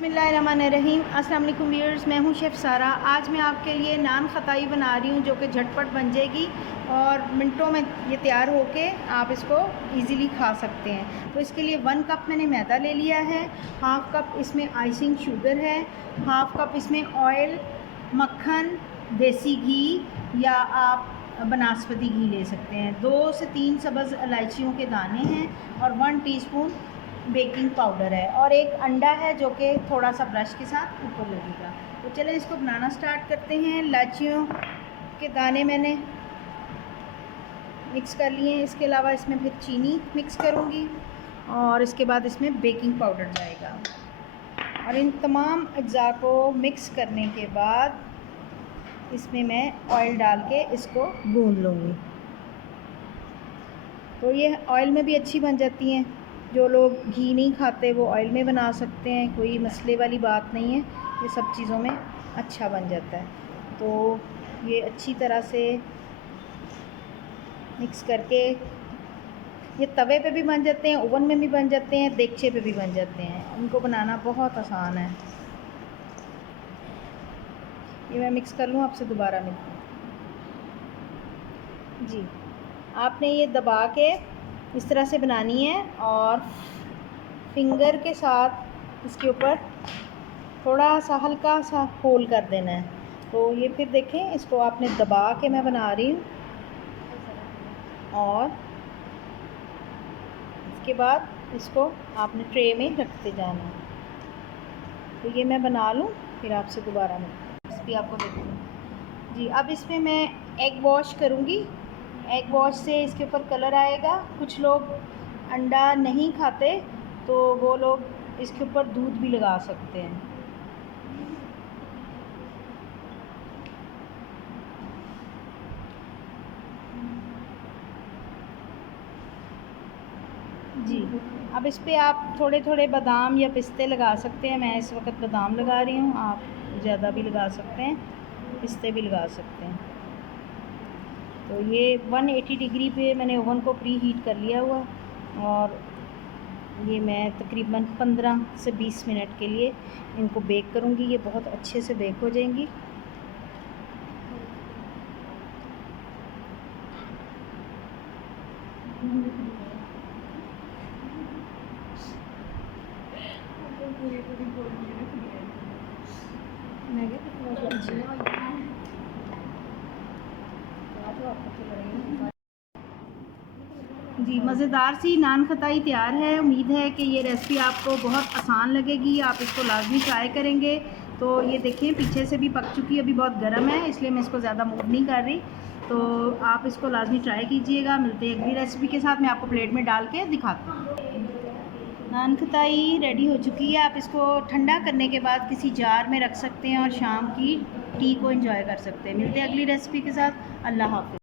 बिस्मिल्लाहिर्रहमानिर्रहीम। अस्सलाम वालेकुम व्यूअर्स, मैं हूं शेफ़ सारा। आज मैं आपके लिए नान खताई बना रही हूं जो कि झटपट बन जाएगी और मिनटों में ये तैयार होके आप इसको इजीली खा सकते हैं। तो इसके लिए 1 कप मैंने मैदा ले लिया है, हाफ़ कप इसमें आइसिंग शुगर है, हाफ़ कप इसमें ऑयल, मक्खन, देसी घी या आप बनास्पति घी ले सकते हैं, 2 से 3 सब्ज़ इलायचियों के दाने हैं और 1 टीस्पून बेकिंग पाउडर है और एक अंडा है जो कि थोड़ा सा ब्रश के साथ ऊपर लगेगा। तो चलें इसको बनाना स्टार्ट करते हैं। इलायचियों के दाने मैंने मिक्स कर लिए हैं, इसके अलावा इसमें फिर चीनी मिक्स करूँगी और इसके बाद इसमें बेकिंग पाउडर जाएगा और इन तमाम अज्जा को मिक्स करने के बाद इसमें मैं ऑयल डाल के इसको गूंद लूँगी। तो ये ऑयल में भी अच्छी बन जाती हैं। जो लोग घी नहीं खाते वो ऑयल में बना सकते हैं, कोई मसले वाली बात नहीं है, ये सब चीज़ों में अच्छा बन जाता है। तो ये अच्छी तरह से मिक्स करके ये तवे पे भी बन जाते हैं, ओवन में भी बन जाते हैं, देगचे पे भी बन जाते हैं। इनको बनाना बहुत आसान है। ये मैं मिक्स कर लूँ, आपसे दोबारा मिलती हूँ। जी, आपने ये दबा के इस तरह से बनानी है और फिंगर के साथ इसके ऊपर थोड़ा सा हल्का सा होल कर देना है। तो ये फिर देखें, इसको आपने दबा के मैं बना रही हूँ और इसके बाद इसको आपने ट्रे में रखते जाना है। तो ये मैं बना लूँ, फिर आपसे दोबारा मिलती हूँ। भी आपको देखती हूँ जी। अब इसमें मैं एग वॉश करूँगी। एग वॉश से इसके ऊपर कलर आएगा। कुछ लोग अंडा नहीं खाते तो वो लोग इसके ऊपर दूध भी लगा सकते हैं। जी, अब इस पे आप थोड़े थोड़े बादाम या पिस्ते लगा सकते हैं। मैं इस वक्त बादाम लगा रही हूँ, आप ज़्यादा भी लगा सकते हैं, पिस्ते भी लगा सकते हैं। तो ये 180 डिग्री पे मैंने ओवन को प्री हीट कर लिया हुआ और ये मैं तकरीबन 15 से 20 मिनट के लिए इनको बेक करूँगी। ये बहुत अच्छे से बेक हो जाएंगी। जी, मज़ेदार सी नान खताई तैयार है। उम्मीद है कि ये रेसिपी आपको बहुत आसान लगेगी, आप इसको लाजमी ट्राई करेंगे। तो ये देखें, पीछे से भी पक चुकी है, अभी बहुत गर्म है इसलिए मैं इसको ज़्यादा मूव नहीं कर रही। तो आप इसको लाजमी ट्राई कीजिएगा। मिलते हैं अगली रेसिपी के साथ। मैं आपको प्लेट में डाल के दिखाती हूँ। नान खताई रेडी हो चुकी है। आप इसको ठंडा करने के बाद किसी जार में रख सकते हैं और शाम की टी को एंजॉय कर सकते हैं। मिलते हैं अगली रेसिपी के साथ। अल्लाह हाफ़िज़।